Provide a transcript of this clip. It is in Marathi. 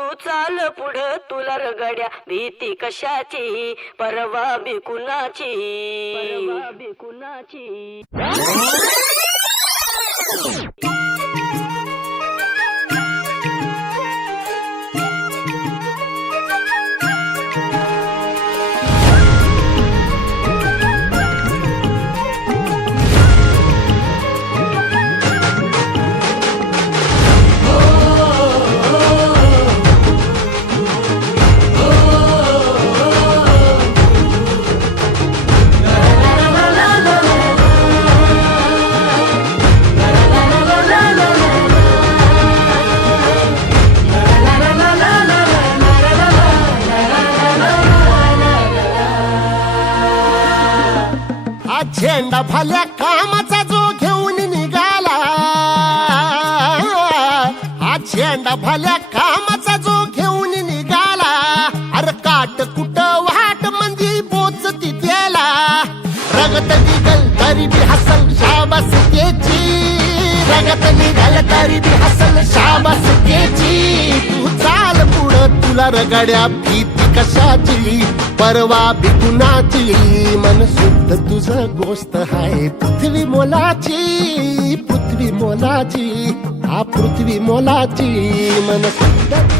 तू चाल पुढं तुला रगड्या भीती कशाची? परवा बी कुणाची? परवा बी कुणाची? झेंडा फाल्या कामाचा जो घेऊन निघाला हा झेंडा फाल्या कामाचा जो घेऊन निघाला. अरे काट कुट वाट मंदी पोचती तिथेला. रगत निघल तरी बी हसल शाबास त्याची. रगत निघल तरी बी हसल शाबास त्याची. तू चाल पुढं तुला रगड्या भीत कशाची? परवा बिकुणाची मन शुद्ध तुझं गोष्ट आहे पृथ्वी मोलाची पृथ्वी मोलाची. हा पृथ्वी मोलाची. मन शुद्ध